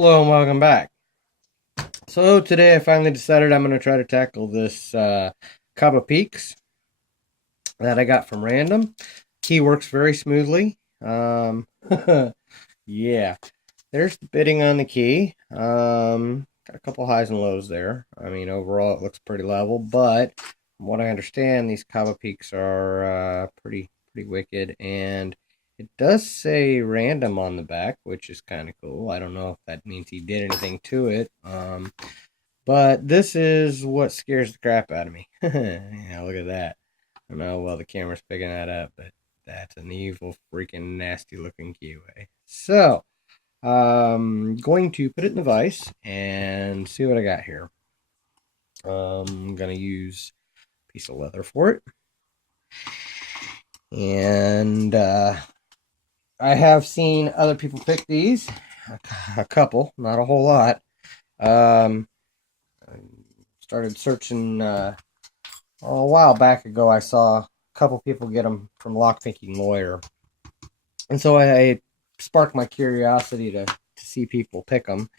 Hello and welcome back. So today I finally decided I'm going to try to tackle this KABA Peaks that I got from Random. Key works very smoothly. Yeah, there's the bitting on the key. Got a couple highs and lows there. I mean, overall it looks pretty level, but from what I understand, these KABA Peaks are pretty wicked, and it does say random on the back, which is kind of cool. I don't know if that means he did anything to it. But this is what scares the crap out of me. Yeah, look at that. I don't know well the camera's picking that up, but that's an evil, freaking nasty looking keyway. So, going to put it in the vise and see what I got here. I'm gonna use a piece of leather for it, and I have seen other people pick these, a couple, not a whole lot. Um, I started searching a while back ago. I saw a couple people get them from Lockpicking Lawyer, and so I sparked my curiosity to see people pick them.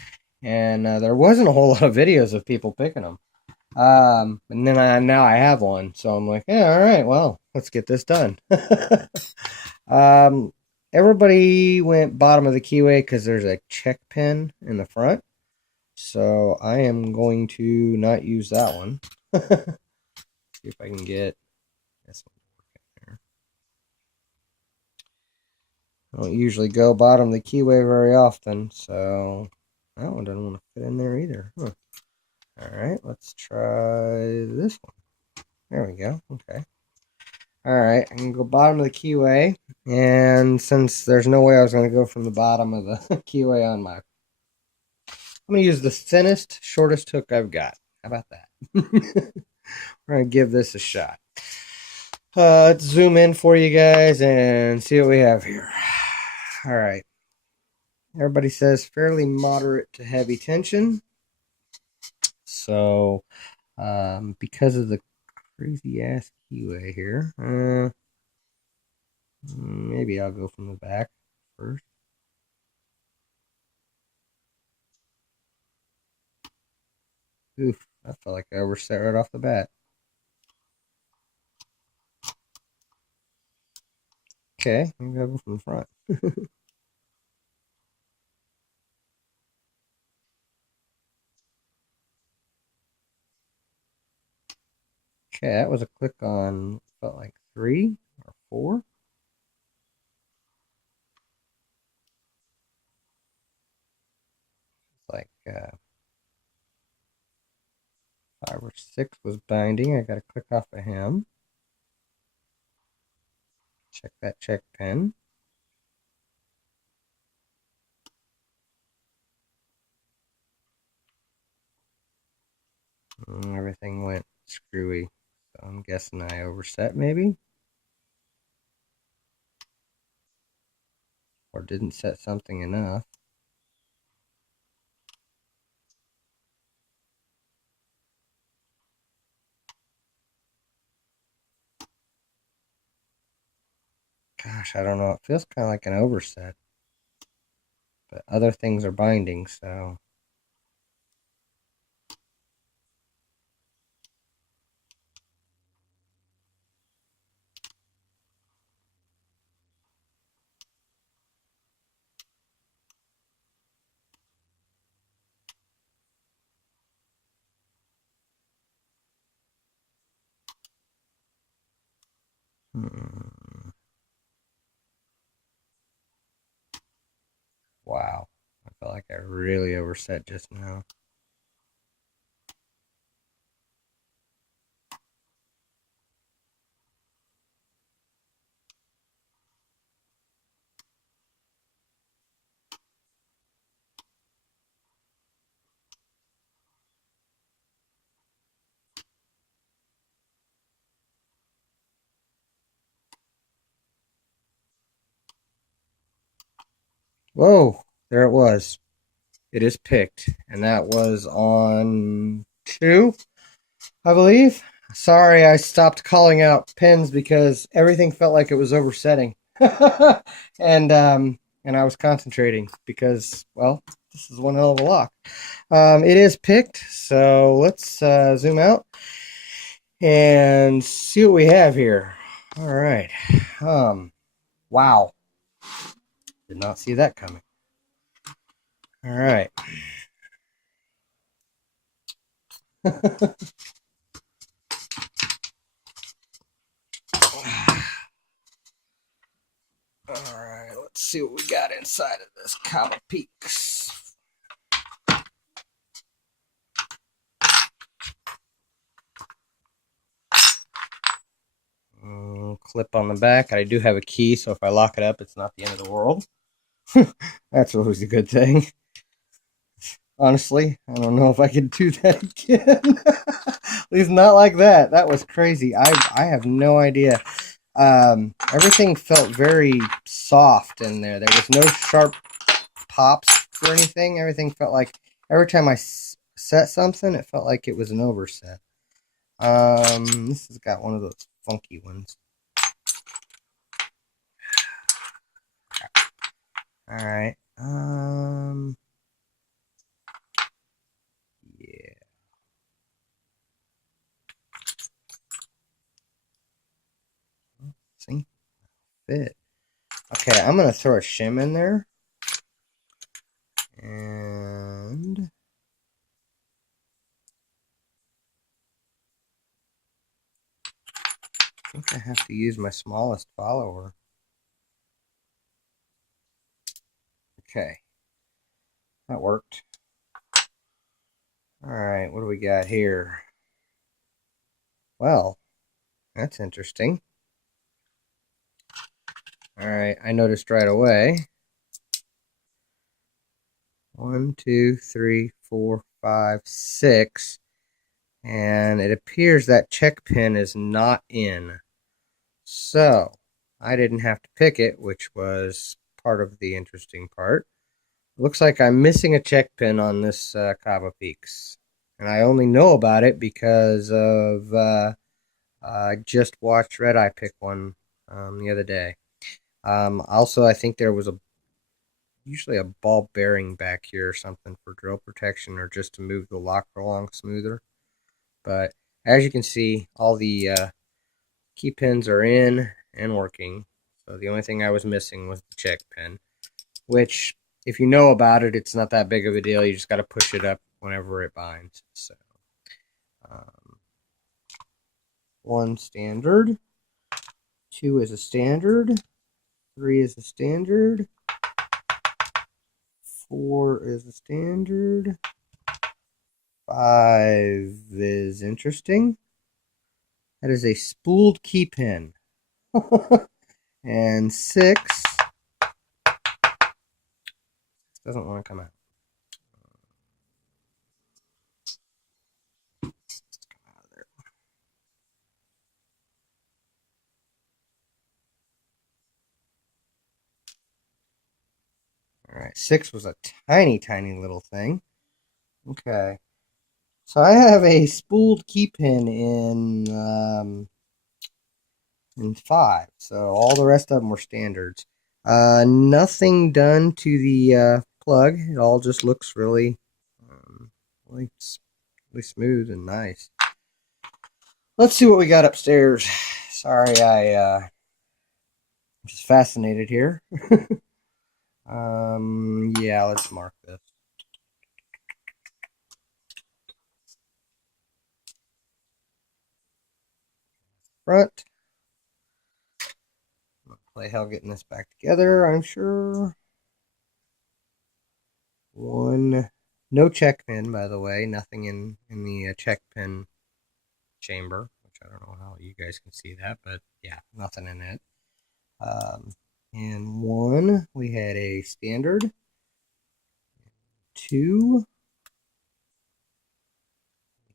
And there wasn't a whole lot of videos of people picking them. And then now I have one, so I'm like, yeah, all right, well, let's get this done. um, Everybody went bottom of the keyway because there's a check pin in the front, so I am going to not use that one. See if I can get this one here. I don't usually go bottom of the keyway very often, so that one doesn't want to fit in there either. Huh. All right, let's try this one. There we go. Okay. All right, I can go bottom of the keyway, and since there's no way I was going to go from the bottom of the keyway on my, I'm going to use the thinnest, shortest hook I've got. How about that? We're going to give this a shot. Let's zoom in for you guys and see what we have here. All right. Everybody says fairly moderate to heavy tension. So, because of the crazy ass keyway here, maybe I'll go from the back first. Oof, I felt like I overset right off the bat. Okay, maybe I'll go from the front. Okay, that was a click on, felt like 3 or 4. It's like 5 or 6 was binding. I got to click off of him. Check that check pin. Everything went screwy. So I'm guessing I overset maybe. Or didn't set something enough. Gosh, I don't know. It feels kind of like an overset. But other things are binding, so. Wow. I felt like I really overset just now. Whoa, there it was. It is picked, and that was on 2, I believe. Sorry, I stopped calling out pins because everything felt like it was oversetting, and I was concentrating because, well, the This is one hell of a lock. It is picked, so let's zoom out and see what we have here. All right. Wow. Did not see that coming. All right. All right, let's see what we got inside of this KABA Peaks. Clip on the back. I do have a key, so if I lock it up, it's not the end of the world. That's always a good thing. Honestly, I don't know if I could do that again. At least not like that. That was crazy. I have no idea. Everything felt very soft in there. There was no sharp pops or anything. Everything felt like every time I set something, it felt like it was an overset. This has got one of those funky ones. All right. Yeah. See? Fit. Okay, I'm gonna throw a shim in there. And I think I have to use my smallest follower. Okay. That worked. Alright, what do we got here? Well, that's interesting. Alright, I noticed right away. 1, 2, 3, 4, 5, 6. And it appears that check pin is not in. So, I didn't have to pick it, which was part of the interesting part. Looks like I'm missing a check pin on this KABA Peaks. And I only know about it because of I just watched Red Eye pick one the other day. Also, I think there was usually a ball bearing back here or something for drill protection or just to move the lock along smoother. But as you can see, all the key pins are in and working. So the only thing I was missing was the check pin, which if you know about it, it's not that big of a deal. You just got to push it up whenever it binds. So, 1 standard, 2 is a standard, 3 is a standard, 4 is a standard, 5 is interesting. That is a spooled key pin. And 6 doesn't want to come out. All right, 6 was a tiny, tiny little thing. Okay, so I have a spooled key pin in 5. So all the rest of them were standards. Nothing done to the plug. It all just looks really, really smooth and nice. Let's see what we got upstairs. Sorry, I'm just fascinated here. Yeah, let's mark this. Front. Play hell getting this back together, I'm sure. No check pin, by the way. Nothing in the check pin chamber, which I don't know how you guys can see that, but yeah, nothing in it. And 1, we had a standard. 2,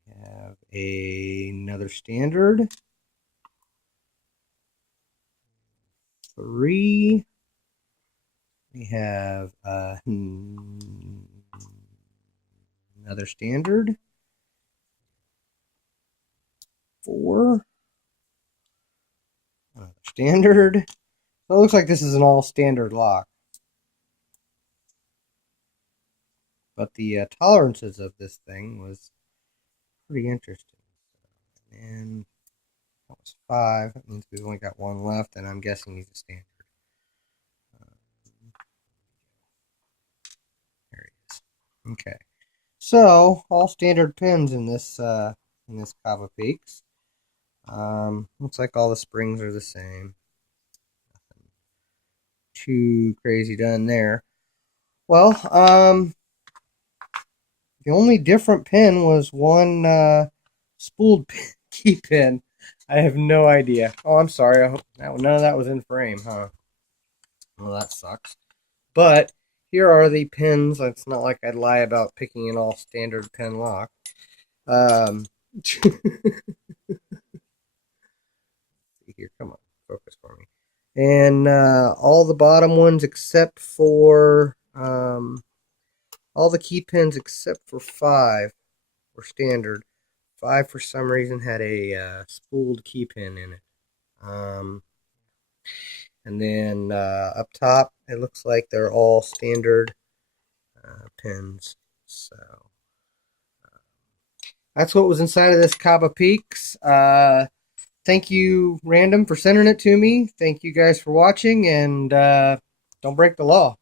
we have another standard. 3, we have another standard. 4, another standard. So it looks like this is an all standard lock. But the tolerances of this thing was pretty interesting. And that was 5. That means we've only got one left, and I'm guessing he's a standard. There he is. Okay. So all standard pins in this KABA Peaks. Looks like all the springs are the same. Nothing too crazy done there. Well, the only different pin was one spooled key pin. I have no idea. Oh, I'm sorry. I hope none of that was in frame, huh? Well, that sucks. But here are the pins. It's not like I'd lie about picking an all standard pin lock. Here, come on, focus for me. And all the bottom ones except for all the key pins except for 5 were standard. 5 for some reason had a spooled key pin in it. And then up top, it looks like they're all standard pins. So that's what was inside of this KABA Peaks. Thank you, Random, for sending it to me. Thank you guys for watching, and don't break the law.